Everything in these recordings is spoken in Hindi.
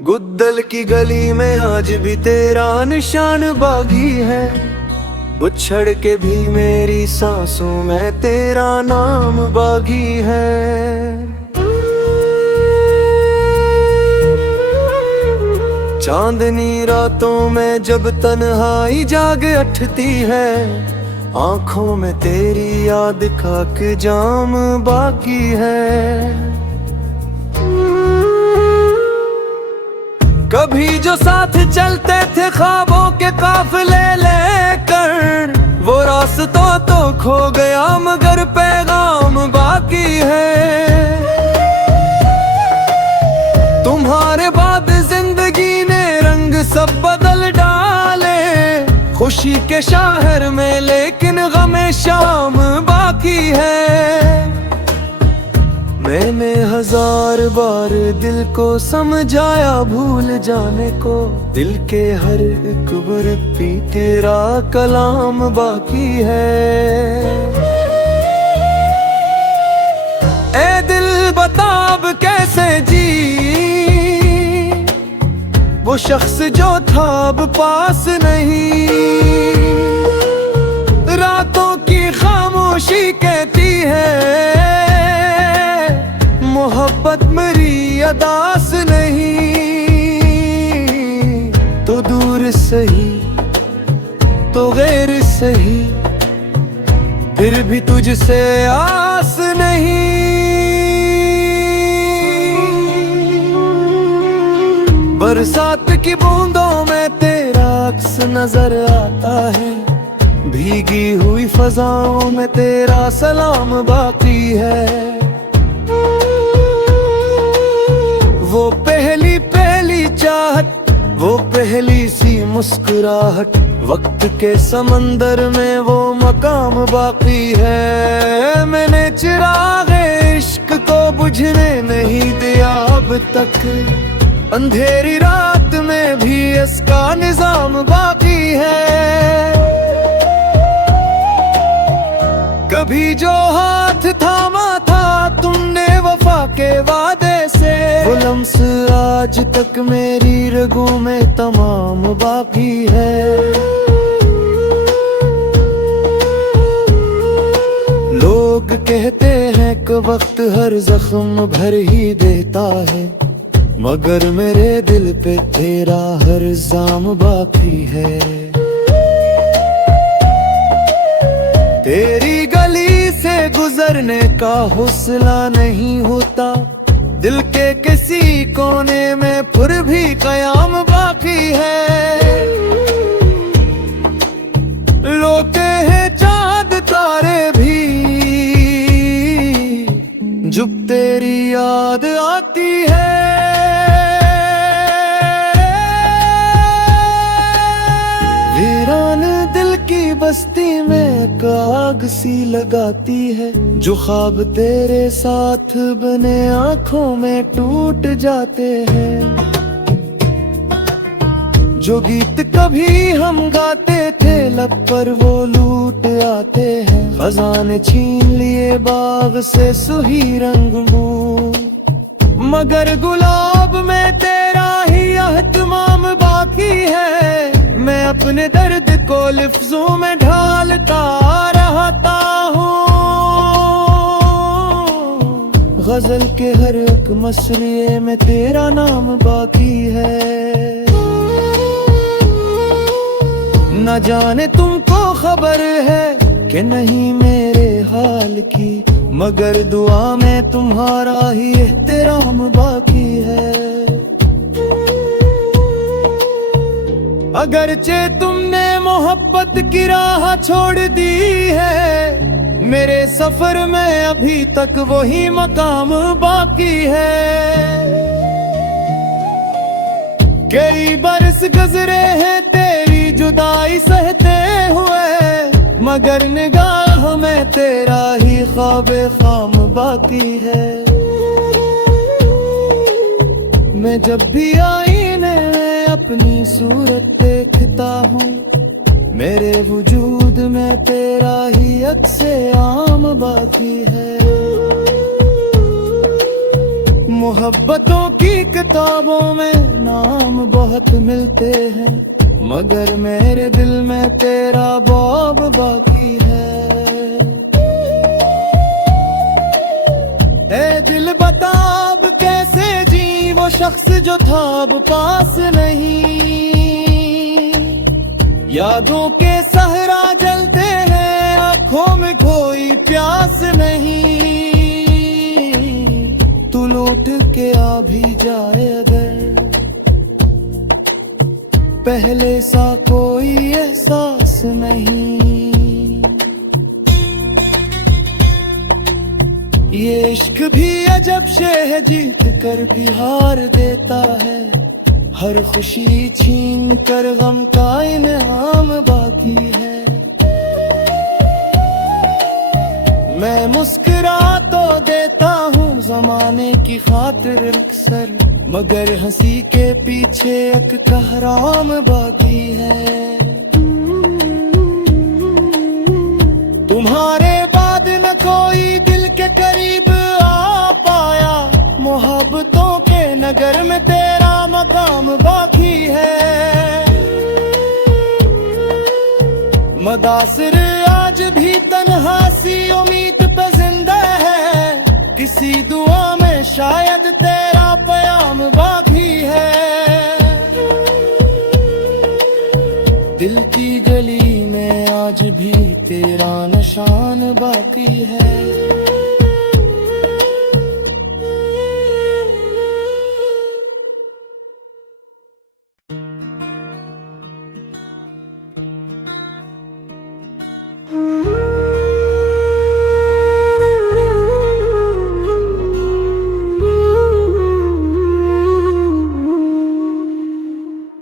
गुद्दल की गली में आज भी तेरा निशान बागी है, उछड़ के भी मेरी सांसों में तेरा नाम बागी है। चांदनी रातों में जब तन्हाई जाग उठती है, आंखों में तेरी याद का जाम बाकी है। कभी जो साथ चलते थे ख्वाबों के काफिले लेकर, वो रास्तों तो खो गया मगर पैगाम बाकी है। तुम्हारे बाद जिंदगी ने रंग सब बदल डाले, खुशी के शहर में लेकिन गमे शाम बाकी है। मैंने हजार बार दिल को समझाया भूल जाने को, दिल के हर एक भी तेरा कलाम बाकी है। ए दिल बता अब कैसे जी, वो शख्स जो था अब पास नहीं। रातों की खामोशी कहती है, मोहब्बत मेरी अदास नहीं। तो दूर सही तो गैर सही, फिर भी तुझसे आस नहीं। बरसात की बूंदों में तेरा अक्स नजर आता है, भीगी हुई फजाओं में तेरा सलाम बाकी है। वो पहली पहली चाहत, वो पहली सी मुस्कुराहट, वक्त के समंदर में वो मकाम बाकी है। मैंने चिरागे इश्क को बुझने नहीं दिया अब तक, अंधेरी रात में भी इसका निजाम बाकी है। कभी जो हाथ थामा था तुमने वफा के वादे से, वो लम्स आज तक मेरी रगों में तमाम बाकी है। लोग कहते हैं कि वक्त हर जख्म भर ही देता है, मगर मेरे दिल पे तेरा हर इल्जाम बाकी है। तेरी गली से गुजरने का हौसला नहीं होता, दिल के किसी कोने में फिर भी कयाम बाकी है। लोटे हैं चाँद तारे भी, जब तेरी याद आती है। वीरान दिल की बस्ती में आग सी लगाती है, जो ख्वाब तेरे साथ बने आंखों में टूट जाते हैं। जो गीत कभी हम गाते थे लब पर वो लूट आते हैं, खजाने छीन लिए बाग से सुही रंगू, मगर गुलाब में तेरा ही एहतमाम बाकी है। मैं अपने दर्द को लफ्जों में ढालता रहता हूँ, गजल के हर एक मसरे में तेरा नाम बाकी है। न जाने तुमको खबर है कि नहीं मेरे हाल की, मगर दुआ में तुम्हारा ही एहतराम बाकी है। अगरचे तुमने मोहब्बत की राह छोड़ दी है, मेरे सफर में अभी तक वही मकाम बाकी है। कई बरस गुजरे हैं तेरी जुदाई सहते हुए, मगर निगाह में तेरा ही ख्वाबे खाम बाकी है। मैं जब भी आईने में अपनी सूरत देखता हूँ, मेरे वजूद में तेरा ही अक्से आम बाकी है। मोहब्बतों की किताबों में नाम बहुत मिलते हैं, मगर मेरे दिल में तेरा बॉब बाकी है। ए दिल बता अब कैसे जी वो शख्स जो था अब पास नहीं। यादों के सहरा जलते हैं, आंखों में कोई प्यास नहीं। तू लौट के आ भी जाए अगर, पहले सा कोई एहसास नहीं। ये इश्क भी अजब शे है, जीत कर भी हार देता है। हर खुशी छीन कर गम का इनाम बाकी है। मैं मुस्कुरा तो देता हूँ जमाने की खातिर अक्सर, मगर हंसी के पीछे एक कहराम बाकी है। तुम्हारे बाद न कोई दिल के करीब आ पाया, मोहब्बतों के नगर में तेरा मकाम बाकी है। मदासिर आज भी तन्हा सी उम्मीद पे जिंदा है, किसी दुआ में शायद तेरा प्याम बाकी है। दिल की गली में आज भी तेरा निशान बाकी है।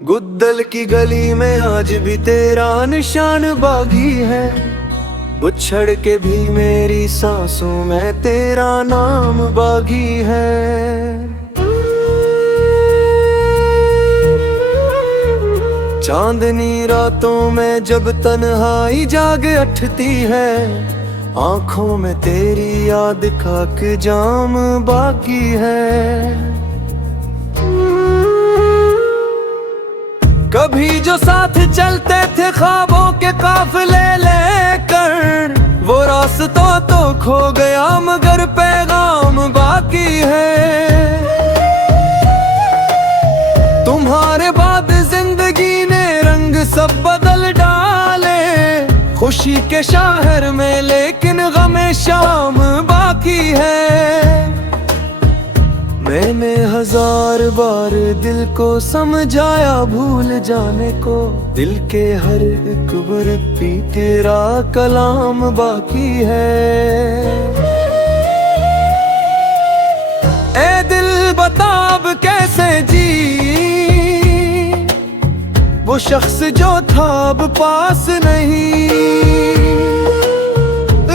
गुद्दल की गली में आज भी तेरा निशान बागी है, बुछड़ के भी मेरी सांसों में तेरा नाम बागी है। चांदनी रातों में जब तन्हाई जाग उठती है, आंखों में तेरी याद खाक जाम बाकी है। कभी जो साथ चलते थे ख्वाबों के काफिले लेकर, वो रास्तों तो खो गया मगर पैगाम बाकी है। तुम्हारे बाद जिंदगी ने रंग सब बदल डाले, खुशी के शहर में लेकिन गमे शाम बाकी है। मैंने हजार बार दिल को समझाया भूल जाने को, दिल के हर एक बरती तेरा कलाम बाकी है। ए दिल बता अब कैसे जी वो शख्स जो था अब पास नहीं।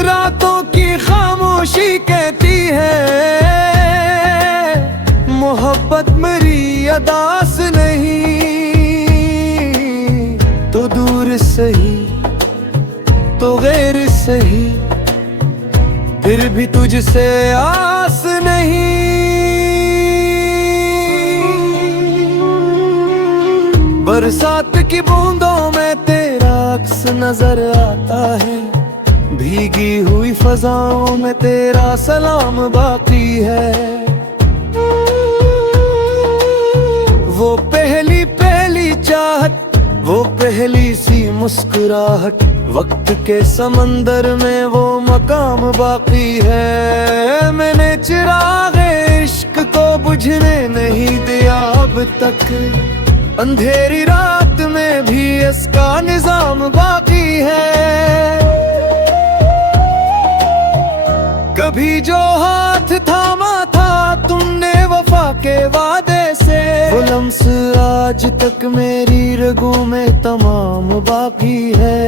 रातों की खामोशी कहती है मोहब्बत मेरी अदास नहीं। तो दूर सही तो गैर सही, फिर भी तुझसे आस नहीं। बरसात की बूंदों में तेरा अक्स नजर आता है, भीगी हुई फजाओं में तेरा सलाम बाकी है। वो पहली पहली चाहत, वो पहली सी मुस्कुराहट, वक्त के समंदर में वो मकाम बाकी है। मैंने चिराग इश्क को बुझने नहीं दिया अब तक, अंधेरी रात में भी इसका निजाम बाकी है। कभी जो हाथ थामा था तुमने वफा के वादे से, वो लम्स आज तक मेरी रगों में तमाम बाकी है।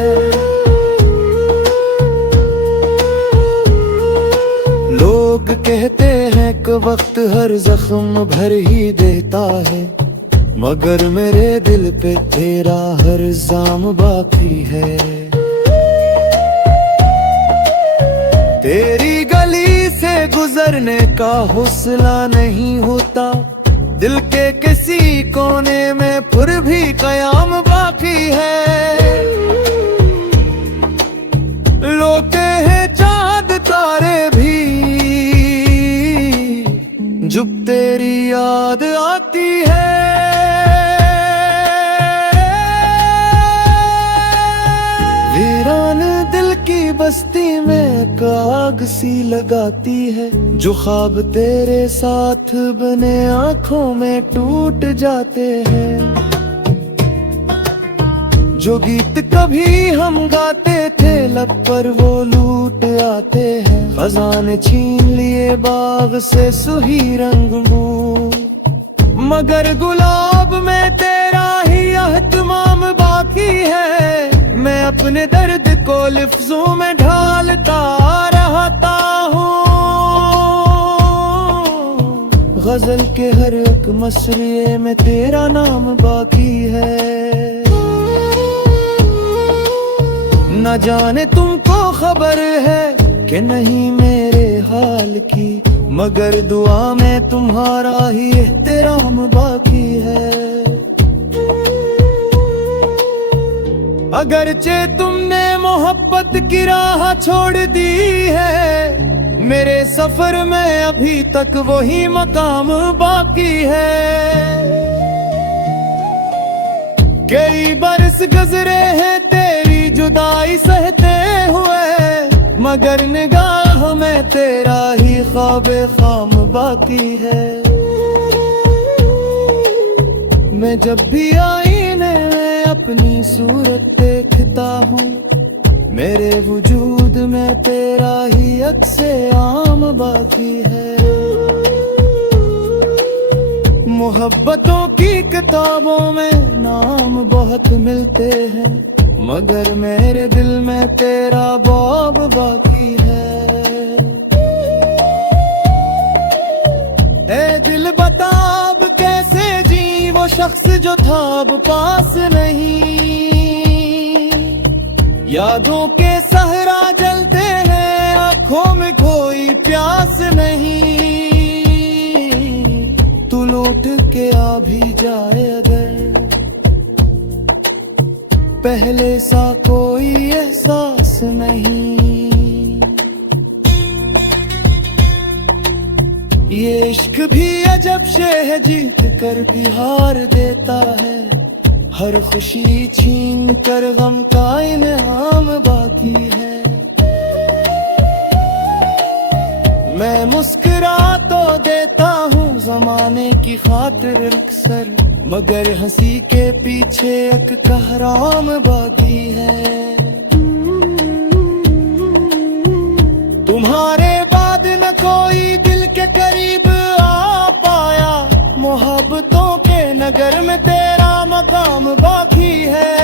लोग कहते हैं कि वक्त हर जख्म भर ही देता है, मगर मेरे दिल पे तेरा हर इल्जाम बाकी है। तेरी गली से गुजरने का हौसला नहीं होता। दिल के किसी कोने में फिर भी कयाम बाकी है। रोते हैं चांद तारे भी जब तेरी याद आती है। वीरान दिल की बस्ती में आग सी लगाती है। जो ख्वाब तेरे साथ बने आंखों में टूट जाते हैं। जो गीत कभी हम गाते थे लब पर वो लूट आते हैं। खजाने छीन लिए बाग से सुही रंग मुँह। मगर गुलाब में तेरा ही एहतमाम बाकी है। मैं अपने दर्द को लफ्जों में ढालता रहता हूँ। गजल के हर एक मसरे में तेरा नाम बाकी है। न जाने तुमको खबर है कि नहीं मेरे हाल की, मगर दुआ में तुम्हारा ही एहतराम बाकी है। अगरचे तुमने मोहब्बत की राह छोड़ दी है, मेरे सफर में अभी तक वही मकाम बाकी है। कई बरस गुजरे हैं तेरी जुदाई सहते हुए, मगर निगाह में तेरा ही ख्वाबे खाम बाकी है। मैं जब भी आईने में अपनी सूरत देखता हूँ, मेरे वजूद में तेरा ही अक्से आम बाकी है। मोहब्बतों की किताबों में नाम बहुत मिलते हैं, मगर मेरे दिल में तेरा बाब बाकी है। ए दिल बता अब कैसे जी वो शख्स जो था अब पास नहीं। यादों के सहरा जलते हैं, आंखों में कोई प्यास नहीं। तू लौट के आ भी जाए अगर, पहले सा कोई एहसास नहीं। ये इश्क भी अजब शे है, जीत कर भी हार देता है। हर खुशी छीन कर गम का इनाम बाकी है। मैं मुस्कुरा तो देता हूँ जमाने की खातिर अक्सर, मगर हंसी के पीछे एक कहराम बाकी है। तुम्हारे बाद न कोई दिल के करीब आ पाया, मोहब्बतों के नगर में तेरा मकाम बाकी है।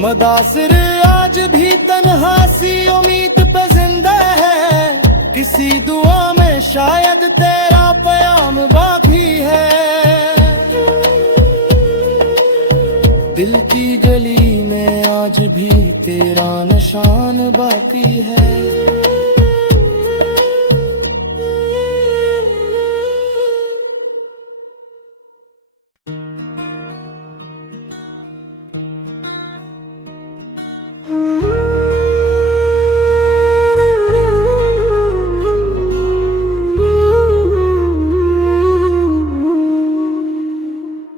मदासिर आज भी तन्हा सी उम्मीद पे जिंदा है, किसी दुआ में शायद तेरा प्याम बाकी है। दिल की गली में आज भी तेरा निशान बाकी है।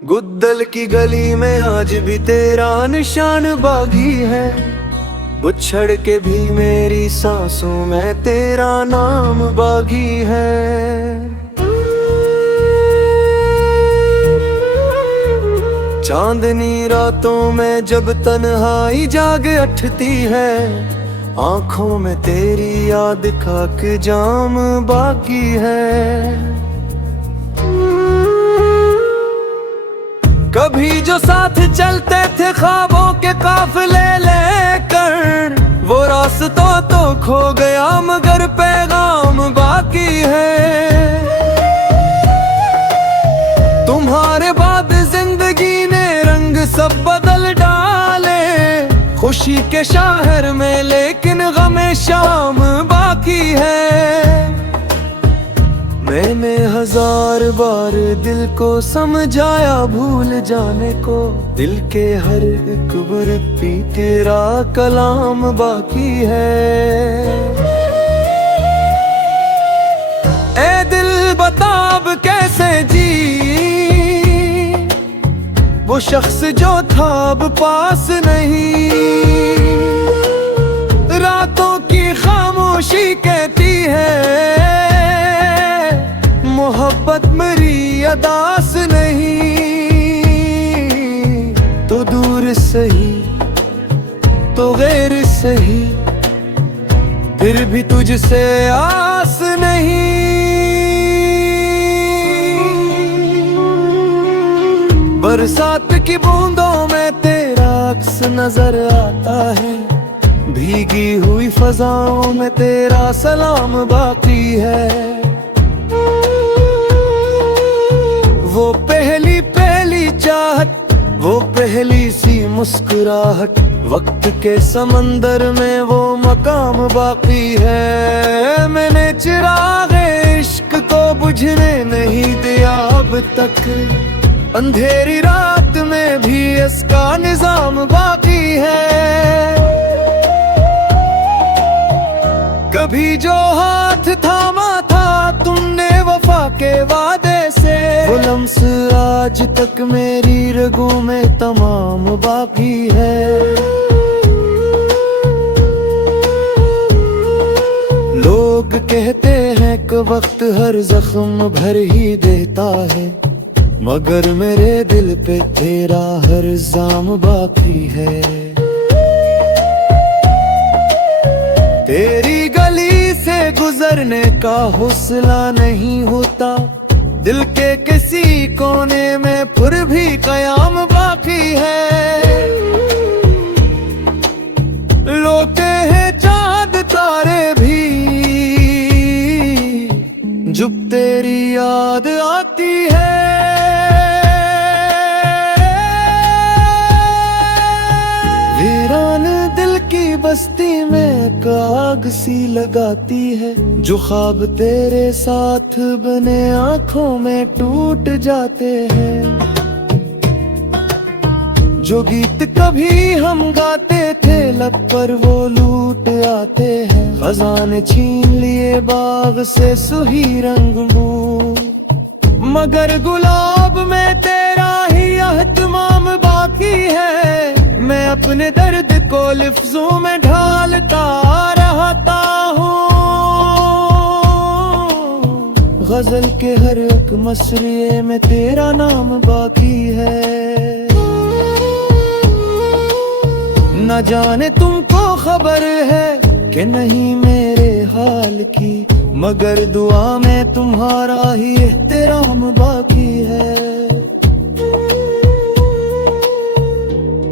गुद्दल की गली में आज भी तेरा निशान बागी है। बुछड़ के भी मेरी सांसों में तेरा नाम बागी है। चांदनी रातों में जब तन्हाई जाग उठती है, आंखों में तेरी याद का जाम बाकी है। कभी जो साथ चलते थे ख्वाबों के काफिले लेकर, वो रास्तों तो खो गया मगर पैगाम बाकी है। तुम्हारे बाद जिंदगी ने रंग सब बदल डाले, खुशी के शहर में लेकिन गमे शाम बाकी है। मैंने 1000 बार दिल को समझाया भूल जाने को, दिल के हर एक वर्ड पे तेरा कलाम बाकी है। ए दिल बता अब कैसे जी वो शख्स जो था अब पास नहीं। रातों की खामोशी कहती है मोहब्बत मेरी अदास नहीं। तो दूर सही तो गैर सही, फिर भी तुझसे आस नहीं। बरसात की बूंदों में तेरा अक्स नजर आता है, भीगी हुई फजाओं में तेरा सलाम बाकी है। वो पहली पहली चाहत, वो पहली सी मुस्कुराहट, वक्त के समंदर में वो मकाम बाकी है। मैंने चिराग इश्क को बुझने नहीं दिया अब तक, अंधेरी रात में भी इसका निजाम बाकी है। कभी जो हाथ थामा था तुमने वफा के वादे से, वो लम्स आज तक मेरी रगों में तमाम बाकी है। लोग कहते हैं कि वक्त हर जख्म भर ही देता है, मगर मेरे दिल पे तेरा हर इल्जाम बाकी है। तेरी गली से गुजरने का हौसला नहीं होता, दिल के किसी कोने में फिर भी कयाम बाकी है। लोटे हैं चांद तारे भी जब तेरी याद आती है। वीरान दिल की बस्ती में आग सी लगाती है, जो ख्वाब तेरे साथ बने आंखों में टूट जाते हैं। जो गीत कभी हम गाते थे लब पर वो लूट आते हैं। खजाने छीन लिए बाग से सुही रंग मुँह, मगर गुलाब में तेरा ही एहतमाम बाकी है। मैं अपने दर्द को लफ्जों में ढालता रहता हूँ, गजल के हर एक मसरे में तेरा नाम बाकी है। न जाने तुमको खबर है कि नहीं मेरे हाल की, मगर दुआ में तुम्हारा ही एहतराम बाकी है।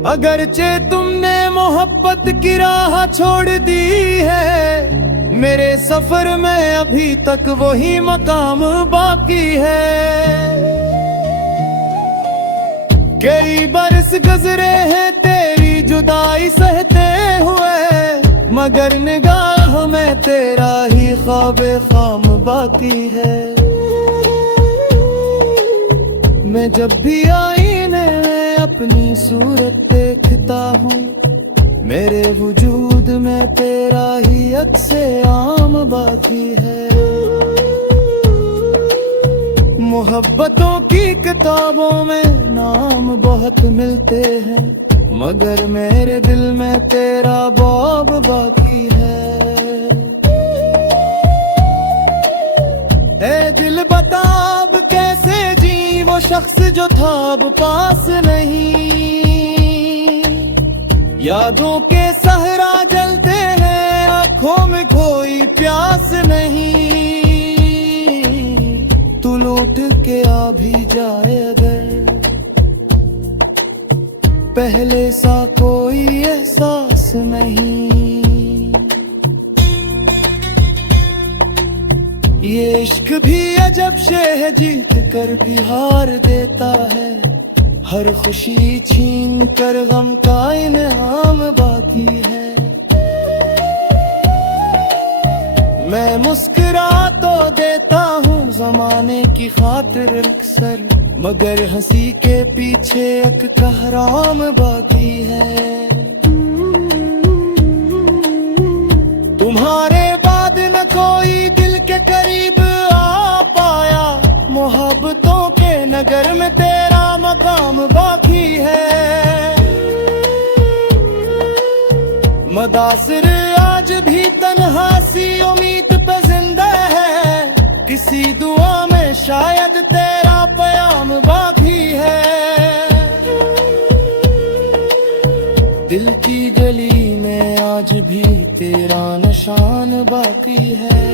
अगरचे तुमने मोहब्बत की राह छोड़ दी है, मेरे सफर में अभी तक वही मकाम बाकी है। कई बरस गुजरे हैं तेरी जुदाई सहते हुए, मगर निगाह में तेरा ही ख्वाबे खाम बाकी है। मैं जब भी आईने में अपनी सूरत देखता हूँ, मेरे वजूद में तेरा ही अक्से आम बाकी है। मोहब्बतों की किताबों में नाम बहुत मिलते हैं, मगर मेरे दिल में तेरा बाब बाकी है। ए दिल बता अब कैसे जी वो शख्स जो था अब पास नहीं। यादों के सहरा जलते हैं, आंखों में कोई प्यास नहीं। तू लौट के आ भी जाए अगर, पहले सा कोई एहसास नहीं। ये इश्क भी अजब शे है, जीत कर भी हार देता है। हर खुशी छीन कर गम का इनाम बाकी है। मैं मुस्कुरा तो देता हूँ जमाने की खातिर अक्सर, मगर हंसी के पीछे एक कहराम बाकी है। तुम्हारे बाद न कोई दिल के करीब आ पाया, मोहब्बतों के नगर में तेरा मकाम बाकी है। मदासिर आज भी तन्हा सी उम्मीद पे जिंदा है, किसी दुआ में शायद तेरा प्याम बाकी है। दिल की गली में आज भी तेरा निशान बाकी है।